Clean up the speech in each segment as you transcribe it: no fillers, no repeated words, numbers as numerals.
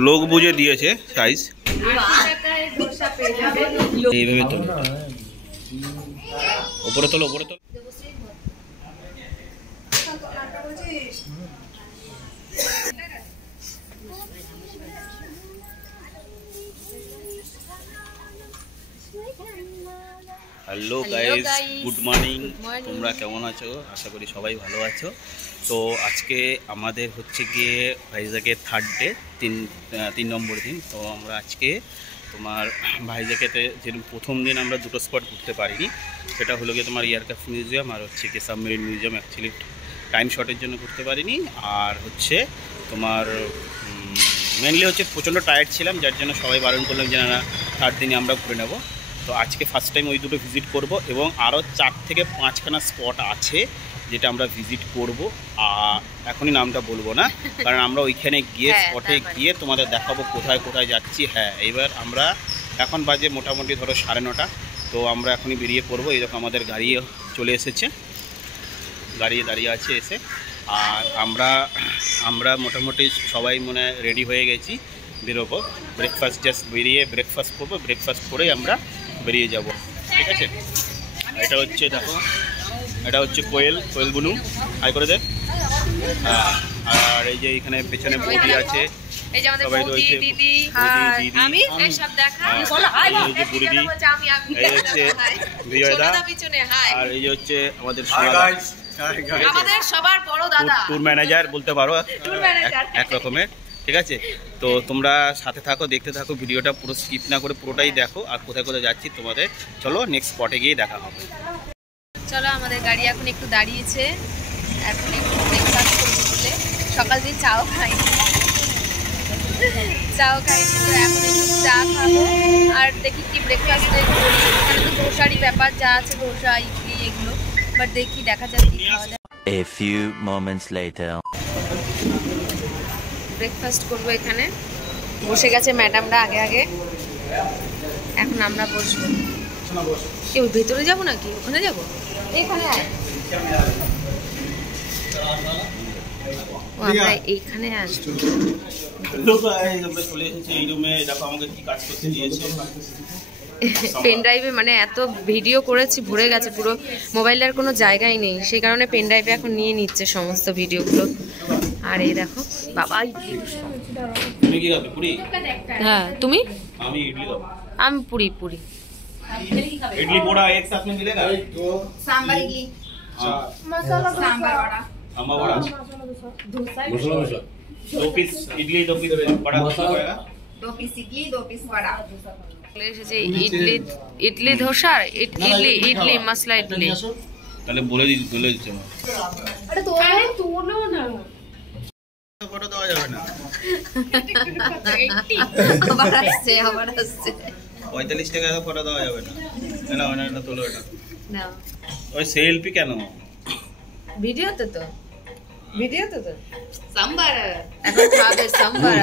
লোক বুঝে দিয়েছে সাইজ এইভাবে তোলো, উপরে তোলো, উপরে তোলো। Hello guys, good morning. তোমরা কেমন আছো? আশা করি সবাই ভালো আছো। তো আজকে আমাদের হচ্ছে গিয়ে ভাইজ্যাগের থার্ড ডে, তিন নম্বর দিন। তো আমরা আজকে তোমার ভাইজ্যাগেতে যেরকম প্রথম দিন আমরা দুটো স্পট ঘুরতে পারিনি, সেটা হলো গিয়ে তোমার এয়ারক্রাফট মিউজিয়াম আর হচ্ছে গিয়ে সাবমেরিন মিউজিয়াম। অ্যাকচুয়ালি টাইম শর্টের জন্য ঘুরতে পারিনি। আর হচ্ছে তোমার মেনলি হচ্ছে প্রচণ্ড টায়ার্ড ছিলাম, যার জন্য সবাই বারণ করলাম যে না, থার্ড দিনে আমরা ঘুরে নেব। তো আজকে ফার্স্ট টাইম ওই দুটো ভিজিট করব এবং আরও 4 থেকে 5খানা স্পট আছে যেটা আমরা ভিজিট করব। এখনই নামটা বলবো না, কারণ আমরা ওইখানে গিয়ে স্পটে গিয়ে তোমাদের দেখাবো কোথায় কোথায় যাচ্ছি। হ্যাঁ, এবার আমরা এখন বাজে মোটামুটি ধরো 9:30। তো আমরা এখনই বেরিয়ে পড়বো। এই দেখো আমাদের গাড়ি চলে এসেছে, গাড়ি দাঁড়িয়ে আছে এসে। আর আমরা মোটামুটি সবাই মনে রেডি হয়ে গেছি, বেরোবো। ব্রেকফাস্ট জাস্ট বেরিয়ে ব্রেকফাস্ট করবো, ব্রেকফাস্ট করেই আমরা বেরিয়ে যাব, ঠিক আছে? এটা হচ্ছে দেখো, এটা হচ্ছে কোয়েল বুনু, হাই করে দে। আর এই যে এখানে পেছনে বৌদি আছে, সবাই রয়েছে, দিদি, আমি সব দেখা, এই যে বুড়িদি, এই হচ্ছে বিজয়দা, আর এই যে হচ্ছে আমাদের আমাদের সবার বড় দাদা, ট্যুর ম্যানেজার বলতে পারো এক রকমের, ঠিক আছে? তো তোমরা সাথে থাকো, দেখতে থাকো ভিডিওটা, পুরো স্কিপ না করে পুরোটাই দেখো। আর কোথায় কোথায় যাচ্ছি তোমাদের চলো নেক্সট স্পটে গিয়ে দেখা হবে। চলো, আমাদের গাড়ি এখন একটু দাঁড়িয়েছে, এখন একটু ব্রেকফাস্ট করবো বলে। সকাল দিয়ে চাও খাইনি, তো এখন একটু চা খাবো। আর দেখি কি ব্রেকফাস্টে করি। এখানে তো ধোসারই ব্যাপার, যা আছে ধোসা, ইডলি এগুলো। বাট দেখি, দেখা যাক কি খাওয়া যায়। A few moments later. Breakfast করবো এখানে, বসে গেছে ম্যাডামরা আগে আগে, এখন আমরা বসবো। কেউ ভেতরে যাবো নাকি ওখানে যাবো? এখানে আমরা এইখানে আসবো। পেন ড্রাইভে মানে এত ভিডিও করেছি, ভরে গেছে পুরো, মোবাইলের কোনো জায়গাই নেই, সেই কারণে পেন ড্রাইভে এখন নিয়ে নিচ্ছে সমস্ত ভিডিওগুলো। আর এই দেখো বাবা, হ্যাঁ তুমি? আমি পুরি इडली पोड़ा एक साथ में मिलेगा? सांबर इडली, मसाला वड़ा, सांबर वड़ा, मसाला डोसा, 2 पीस इडली, 2 पीस बड़ा मसाला, 2 पीस इडली, 2 पीस वड़ा। এসেছে ইডলি ধোসা, ইডলি মশলা ইডলি। তাহলে বলে দিচ্ছি। আরে তোলো না, ফটো দেওয়া যাবে না। আবার আসছে 45 টাকা ফটো দেওয়া যাবে না। না তোলো এটা না, ওই সেলফি কেন? ভিডিওতে তো সাম্বার এখন খাবে, সাম্বার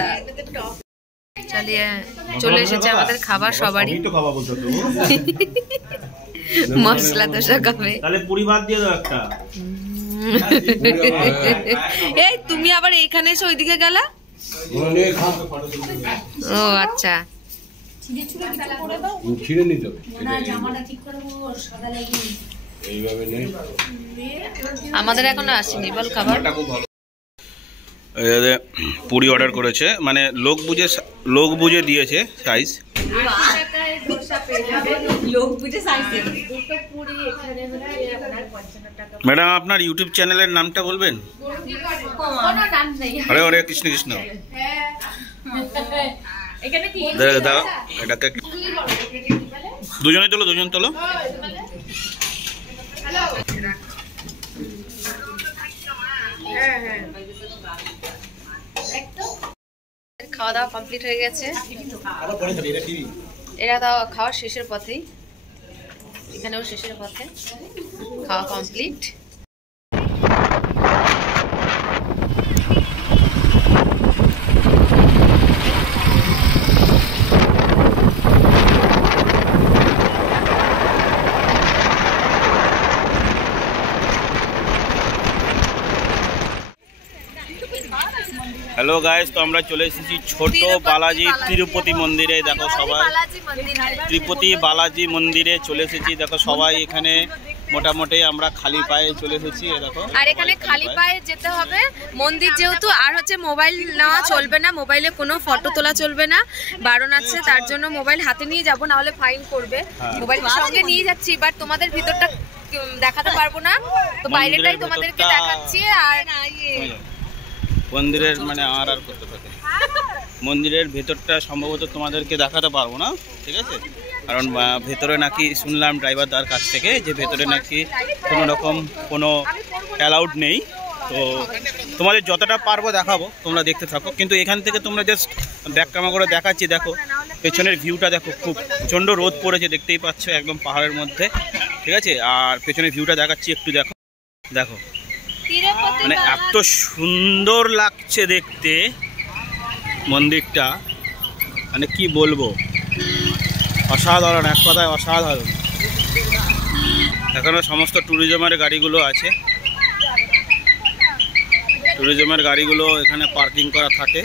চলে এসেছে আমাদের খাবার সবারই। তো খাওয়া বলছো তো মশলা দোসা খাবে, তাহলে পুরি ভাত দিয়ে দাও একটা। এই তুমি আবার এইখানে এসে ওইদিকে গেলা? ও আচ্ছা, ছিঁড়ে নিতে হবে, আমাদের এখনো আসেনি বল খাবার। পুরি অর্ডার করেছে, মানে লোক বুঝে দিয়েছে সাইজ। ম্যাডাম আপনার ইউটিউব চ্যানেলের নামটা বলবেন? হরে হরে কৃষ্ণ কৃষ্ণ। দাও এটাকে, দুজন তোলো। খাওয়া দাওয়া কমপ্লিট হয়ে গেছে, এরা তাও খাওয়ার শেষের পথেই, এখানেও শেষের পথে খাওয়া কমপ্লিট। হ্যালো হ্যালো গাইস, তো আমরা চলে এসেছি ছোট বালাজি তিরুপতি মন্দিরে। দেখো সবাই তিরুপতি বালাজি মন্দিরে চলে এসেছি। দেখো সবাই এখানে মোটামুটি আমরা খালি পায়ে চলে এসেছি। দেখো আর এখানে খালি পায়ে যেতে হবে মন্দির যেহেতু। আর হচ্ছে মোবাইল নেওয়া চলবে না, মোবাইলে কোনো ফটো তোলা চলবে না, বারণ আছে। তার জন্য মোবাইল হাতে নিয়ে যাব, না হলে ফাইন করবে। মোবাইল সঙ্গে নিয়ে যাচ্ছি, বাট তোমাদের ভিতরটা দেখাতে পারবো না, তো বাইরেটাই তোমাদেরকে দেখাচ্ছি। আর মন্দিরের মানে আর করতে থাকে, মন্দিরের ভেতরটা সম্ভবত তোমাদেরকে দেখাতে পারবো না, ঠিক আছে? কারণ ভেতরে নাকি শুনলাম ড্রাইভারদার কাছ থেকে যে ভেতরে নাকি কোনো রকম কোনো অ্যালাউড নেই। তো তোমাদের যতটা পারবো দেখাবো, তোমরা দেখতে থাকো। কিন্তু এখান থেকে তোমরা জাস্ট ব্যাক ক্যামেরা করে দেখাচ্ছি। দেখো পেছনের ভিউটা দেখো, খুব প্রচণ্ড রোদ পড়েছে, দেখতেই পাচ্ছ, একদম পাহাড়ের মধ্যে, ঠিক আছে? আর পেছনের ভিউটা দেখাচ্ছি, একটু দেখো। দেখো মানে এত সুন্দর লাগছে দেখতে মন্দিরটা, মানে কি বলবো, অসাধারণ, এক কথায় অসাধারণ। এখানে সমস্ত ট্যুরিজমের গাড়িগুলো আছে, ট্যুরিজমের গাড়িগুলো এখানে পার্কিং করা থাকে।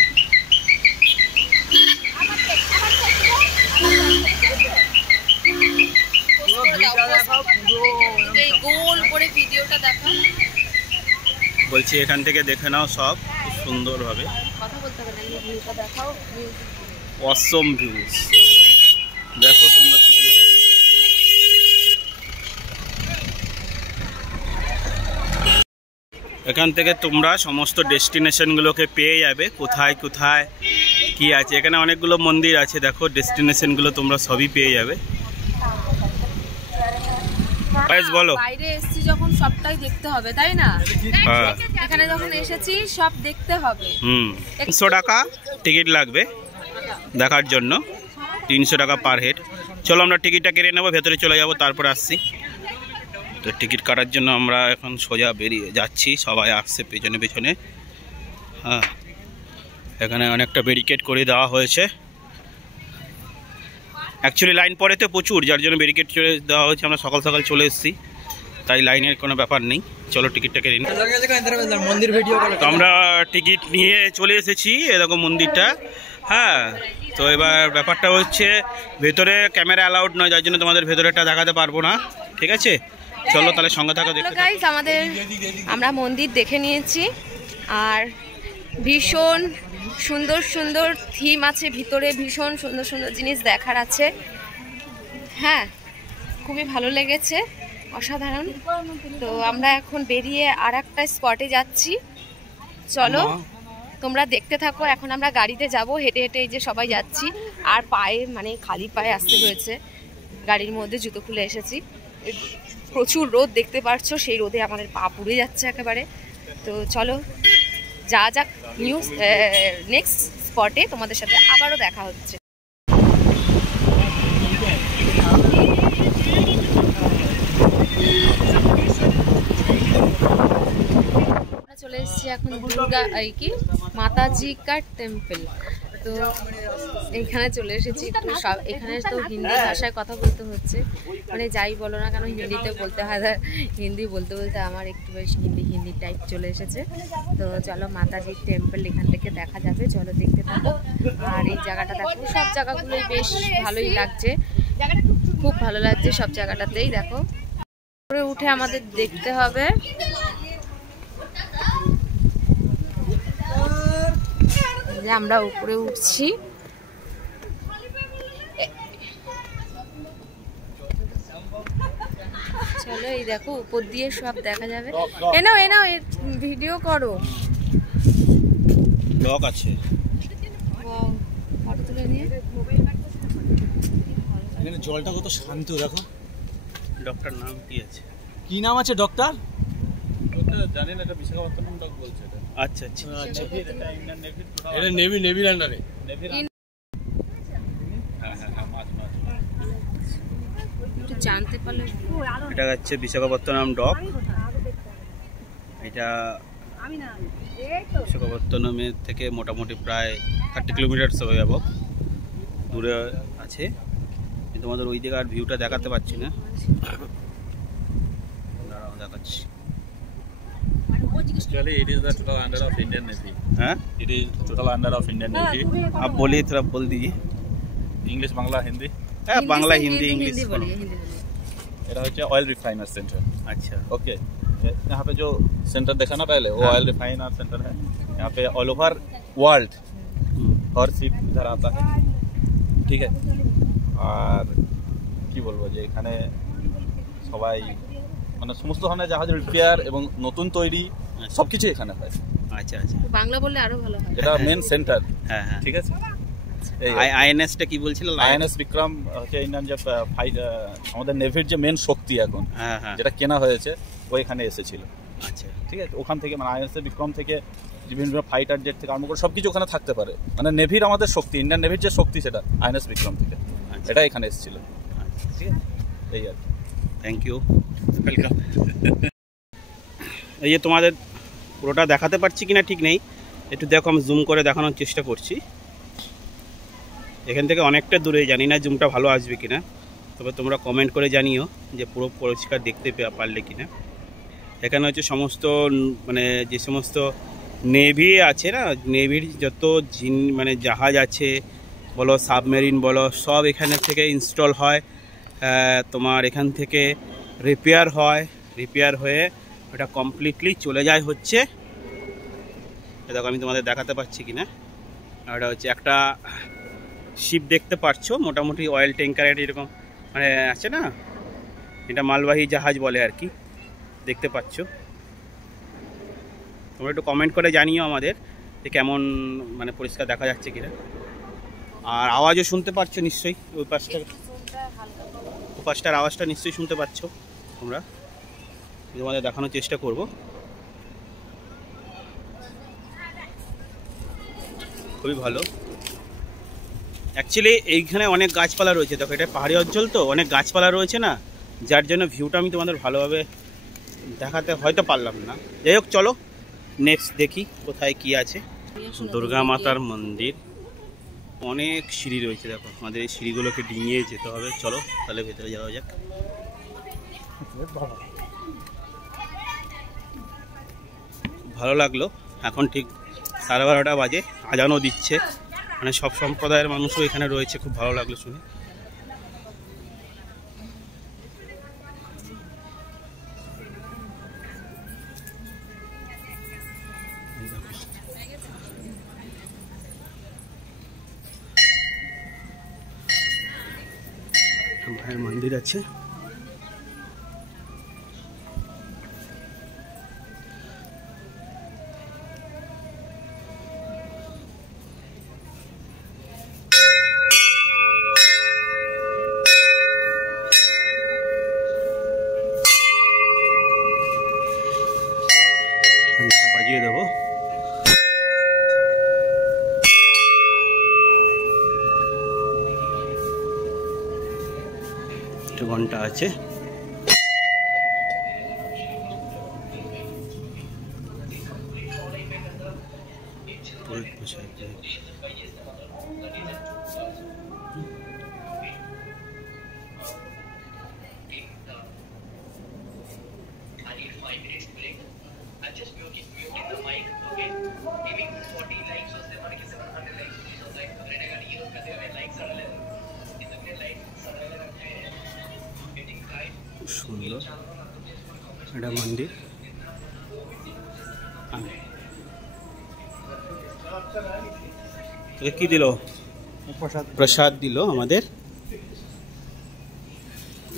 বলছি এখান থেকে দেখে নাও সব খুব সুন্দরভাবে, অসম ভিউজ। দেখো তোমরা কি দেখছো, এখান থেকে তোমরা সমস্ত ডেস্টিনেশনগুলোকে পেয়ে যাবে, কোথায় কোথায় কি আছে। এখানে অনেকগুলো মন্দির আছে, দেখো ডেস্টিনেশনগুলো তোমরা সবই পেয়ে যাবে। বলো, বাইরে এসেছি যখন সবটাই দেখতে হবে, তাই না? এখানে যখন এসেছি সব দেখতে হবে। 300 টাকা টিকিট লাগবে দেখার জন্য, 300 টাকা পার হেড। চলো আমরা টিকিটটা কেটে নেবো, ভেতরে চলে যাবো, তারপর আসছি। তো টিকিট কাটার জন্য আমরা এখন সোজা বেরিয়ে যাচ্ছি, সবাই আসছে পেছনে পেছনে। হ্যাঁ, এখানে অনেকটা ব্যারিকেড করে দেওয়া হয়েছে। অ্যাকচুয়ালি লাইন পরে তো প্রচুর, যার জন্য ব্যারিকেড চলে দেওয়া হয়েছে। আমরা সকাল সকাল চলে এসেছি, তাই লাইনের কোনো ব্যাপার নেই। চলো টিকিটটা কেটে নিই। তো আমরা টিকিট নিয়ে চলে এসেছি, এরকম মন্দিরটা। হ্যাঁ, তো এবার ব্যাপারটা হচ্ছে ভেতরে ক্যামেরা অ্যালাউড নয়, যার জন্য তোমাদের ভেতরেটা দেখাতে পারবো না, ঠিক আছে? চলো তাহলে সঙ্গে থাকো। দেখো গাইস, আমরা মন্দির দেখে নিয়েছি, আর ভীষণ সুন্দর সুন্দর থিম আছে ভিতরে, ভীষণ সুন্দর সুন্দর জিনিস দেখার আছে। হ্যাঁ, খুবই ভালো লেগেছে, অসাধারণ। তো আমরা এখন বেরিয়ে আর একটা স্পটে যাচ্ছি, চলো তোমরা দেখতে থাকো। এখন আমরা গাড়িতে যাব, হেঁটে হেঁটে এই যে সবাই যাচ্ছি, আর পায়ে মানে খালি পায়ে আসতে হয়েছে, গাড়ির মধ্যে জুতো খুলে এসেছি। প্রচুর রোদ দেখতে পাচ্ছ, সেই রোদে আমাদের পা পুড়ে যাচ্ছে একেবারে। তো চলো যা যাক, নেক্সট স্পটে তোমাদের সাথে আবারও দেখা হচ্ছে। চলে এসেছি এখন দুর্গা কি মাতাজি কা টেম্পল। তো এইখানে চলে এসেছি, একটু সব এখানে তো হিন্দি ভাষায় কথা বলতে হচ্ছে, মানে যাই বলো না কেন হিন্দিতে বলতে হয়। হিন্দি বলতে বলতে আমার একটু বেশ হিন্দি টাইপ চলে এসেছে। তো চলো মাতাজির টেম্পল এখান থেকে দেখা যাবে, চলো দেখতে থাকো। আর এই জায়গাটা দেখো, সব জায়গাগুলোই বেশ ভালোই লাগছে, খুব ভালো লাগছে সব জায়গাটাতেই। দেখো উপরে উঠে আমাদের দেখতে হবে। আমরা উপরে উঠছি, চলো এই দেখো উপর দিয়ে সব দেখা যাবে। এনাও ভিডিও করো, ব্লগ আছে, ফটো তুলে নিয়ে। এখানে জলটা কত শান্ত, দেখো। ডক্টর নাম কি আছে? কি নাম আছে ডক্টর? জানেন, এটা বিশাখাপত্তনম ডক বলছে এটা। আচ্ছা আচ্ছা, এটা নেভির আন্ডারে। জানতে পারলে এটা হচ্ছে বিশাখাপত্তনম ডক। এটা বিশাখাপত্তনমের থেকে মোটামুটি প্রায় 30 কিলোমিটার দূরে আছে। তোমাদের ওই দিকে আর ভিউটা দেখাতে পাচ্ছি না, দাঁড়াও দেখাচ্ছি। Actually, it is the total under of Indian Navy. हाँ It is total under of Indian Navy. आप बोलिए, थोड़ा बोल दीजिए। English, Bangla, Hindi. Bangla Hindi English बोलिए, हिंदी बोलिए। এটা হচ্ছে অয়েল রিফাইনার সেন্টার। अच्छा ओके, यहाँ पे जो सेंटर देखा ना पहले, वो हाँ। ऑयल रिफाइनर सेंटर है। यहाँ पे ऑल ओवर वर्ल्ड हर शिप इधर आता है, ঠিক আছে। আর কি বলবো যে এখানে সবাই মানে সমস্ত ধরনের জাহাজ রিপেয়ার এবং নতুন তৈরি সবকিছু এখানে হয়। अच्छा अच्छा বাংলা বললে আরো ভালো হয়। এটা মেন সেন্টার, হ্যাঁ হ্যাঁ। ঠিক আছে। আইএনএসটা কি বলছিল? আইএনএস বিক্রম হচ্ছে ইন্ডিয়ান যে আমাদের নেভির যে মেন শক্তি এখন, হ্যাঁ হ্যাঁ। যেটা কেনা হয়েছে, ও এখানে এসেছিল, আচ্ছা ঠিক আছে। ওখান থেকে মানে আইএনএস বিক্রম থেকে বিভিন্ন ফাইটার জেট থেকে আরম্ভ করে সবকিছু ওখানে থাকতে পারে। মানে নেভির আমাদের শক্তি, ইন্ডিয়ান নেভির যে শক্তি, সেটা আইএনএস বিক্রম থেকে এটা এখানে এসেছিল, ঠিক আছে। এই আর কি। Thank you, welcome. এই যে তোমাদের পুরোটা দেখাতে পারছি কিনা ঠিক নেই, একটু দেখো, আমি জুম করে দেখানোর চেষ্টা করছি। এখান থেকে অনেকটা দূরে, জানি না জুমটা ভালো আসবে কিনা, তবে তোমরা কমেন্ট করে জানিও যে পুরো পরিষ্কার দেখতে পারলে কিনা। এখানে হচ্ছে সমস্ত মানে যে সমস্ত নেভি আছে না, নেভির যত মানে জাহাজ আছে বলো, সাবমেরিন বলো, সব এখানে থেকে ইনস্টল হয়। তোমার এখান থেকে রিপেয়ার হয়, রিপেয়ার হয়ে ওটা কমপ্লিটলি চলে যায় হচ্ছে, দেখো আমি তোমাদের দেখাতে পারছি কিনা। ওটা হচ্ছে একটা শিপ দেখতে পাচ্ছ, মোটামুটি অয়েল ট্যাঙ্কারের এরকম মানে আছে না, এটা মালবাহী জাহাজ বলে আর কি, দেখতে পাচ্ছ। তোমরা একটু কমেন্ট করে জানিও আমাদের যে কেমন মানে পরিষ্কার দেখা যাচ্ছে কিনা। আর আওয়াজও শুনতে পাচ্ছ নিশ্চয়ই, ওই পাশটার আওয়াজটা নিশ্চয়ই শুনতে পাচ্ছ তোমরা। তোমাদের দেখানোর চেষ্টা করব। খুবই ভালো অ্যাকচুয়ালি। এইখানে অনেক গাছপালা রয়েছে, দেখো এটা পাহাড়ি অঞ্চল তো, অনেক গাছপালা রয়েছে না, যার জন্য ভিউটা আমি তোমাদের ভালোভাবে দেখাতে হয়তো পারলাম না। যাই হোক, চলো নেক্সট দেখি কোথায় কি আছে। দুর্গা মাতার মন্দির, অনেক সিঁড়ি রয়েছে, দেখো আমাদের এই সিঁড়িগুলোকে ডিঙিয়ে যেতে হবে। চলো তাহলে ভেতরে যাওয়া যাক। ভালো লাগলো। এখন ঠিক 12:30 বাজে, আজানও দিচ্ছে, মানে সব সম্প্রদায়ের মানুষও এখানে রয়েছে, খুব ভালো লাগলো শুনে। ভাইয়ের মন্দির আছে। বাজিয়ে দেবো। ঘন্টা আছে। সুন্দর এটা মন্দির। কি দিল? প্রসাদ দিল আমাদের,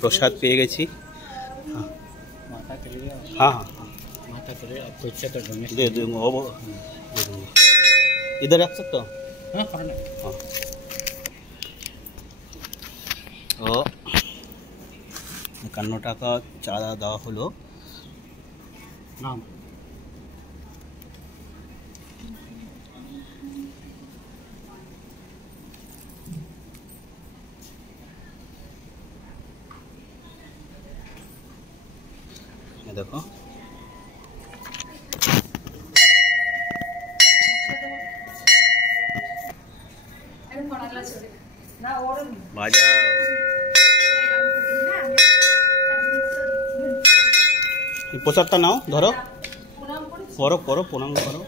প্রসাদ পেয়ে গেছি। हाँ हाँ माता करे आपको इच्छा तो दे दूँगा, वो दे दूँगा। इधर रख सकते हो? हाँ हाँ। ও 51 টাকা চাঁদা দেওয়া হলো। নাম দেখো, বাজা প্রসাদটা নাও, ধরো করো করো প্রণাম করো।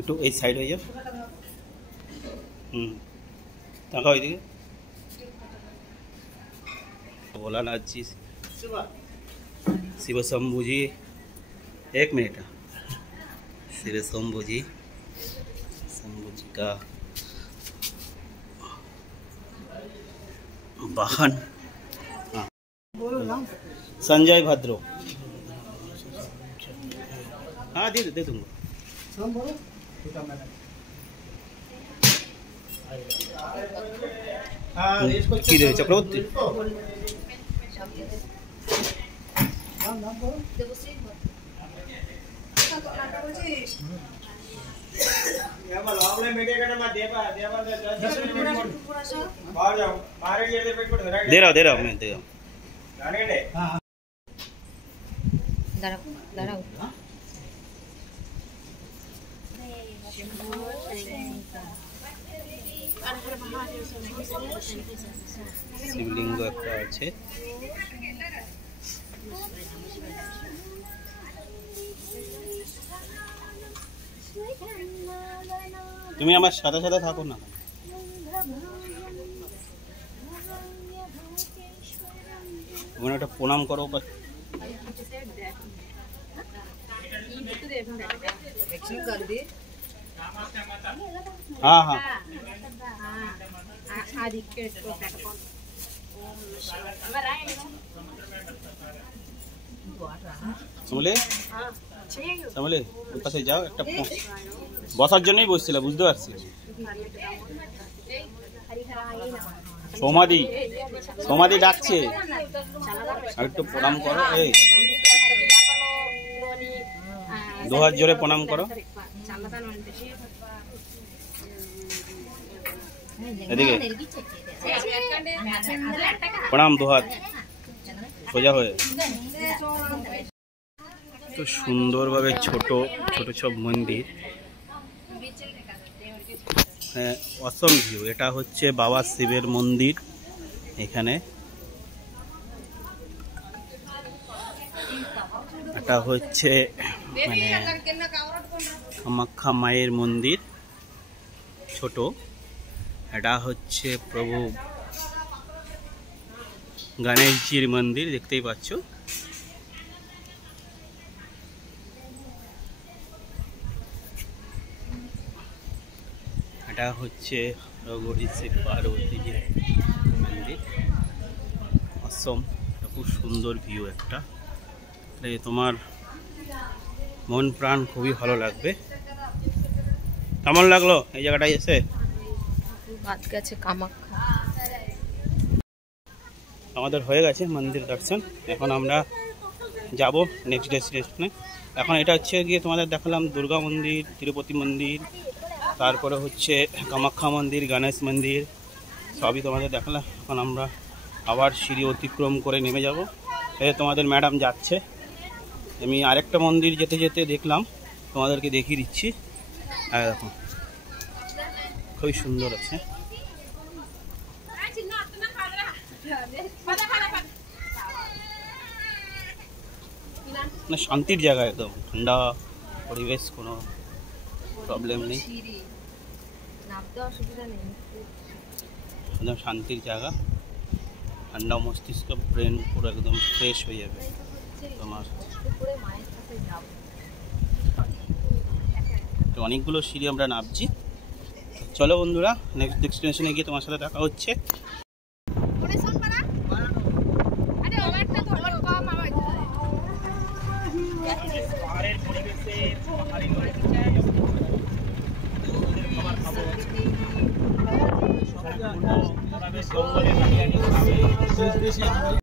একটু এই সাইড হয়ে যাও। তাকাও এদিকে। भोलानाथ जी शिव शंभू जी, 1 मिनट। शिव शंभू जी का वाहन संजय भद्रो। हाँ दे दूंगा। কি রে চক্রবর্তী? दे रहा हूँ मैं दे रहा हूँ। দাঁড়াও শিবলিঙ্গ একটা আছে। তুমি আমার সাথে সাথে থাকো না। ওখানে একটা প্রণাম করো। हाँ हाँ समले समले ওর পাশে যাও। একটা বসার জন্যই বসছিল, বুঝতে পারছি। সমাধি সমাধি ডাকছে, আর একটু প্রণাম করো। এই 2 হাত জোরে প্রণাম করো। এদিকে প্রণাম 2 হাত সোজা হয়ে। তো সুন্দরভাবে ছোট ছোট সব মন্দির, হ্যাঁ অসম ভিউ। এটা হচ্ছে বাবা শিবের মন্দির। এখানে এটা হচ্ছে মানে কামাখ্যা মায়ের মন্দির ছোট। এটা হচ্ছে প্রভু গণেশজির মন্দির, দেখতেই পাচ্ছ। এটা হচ্ছে শিব পার্বতীজির মন্দির। অসম, খুব সুন্দর ভিউ একটা। তোমার মন প্রাণ খুবই ভালো লাগবে। কেমন লাগলো এই জায়গাটায় এসে? আমাদের হয়ে গেছে মন্দির দর্শন। এখন আমরা যাব নেক্সট ডেস্টিনেশনে। এখন এটা হচ্ছে গিয়ে তোমাদের দেখালাম দুর্গা মন্দির, তিরুপতি মন্দির, তারপরে হচ্ছে কামাখ্যা মন্দির, গণেশ মন্দির, সবই তোমাদের দেখালাম। এখন আমরা আবার সিঁড়ি অতিক্রম করে নেমে যাব। এই তোমাদের ম্যাডাম যাচ্ছে। আমি আরেকটা মন্দির যেতে যেতে দেখলাম, তোমাদেরকে দেখিয়ে দিচ্ছি। আর দেখো খুবই সুন্দর আছে। মানে শান্তির জায়গা, একদম ঠান্ডা পরিবেশ, কোনো প্রবলেম নেই, একদম শান্তির জায়গা। ঠান্ডা মস্তিষ্ক, ব্রেন পুরো একদম ফ্রেশ হয়ে যাবে তোমার। তো অনেকগুলো সিঁড়ি আমরা নামছি। চলো বন্ধুরা, নেক্সট ডেস্টিনেশনে গিয়ে তোমার সাথে দেখা হচ্ছে।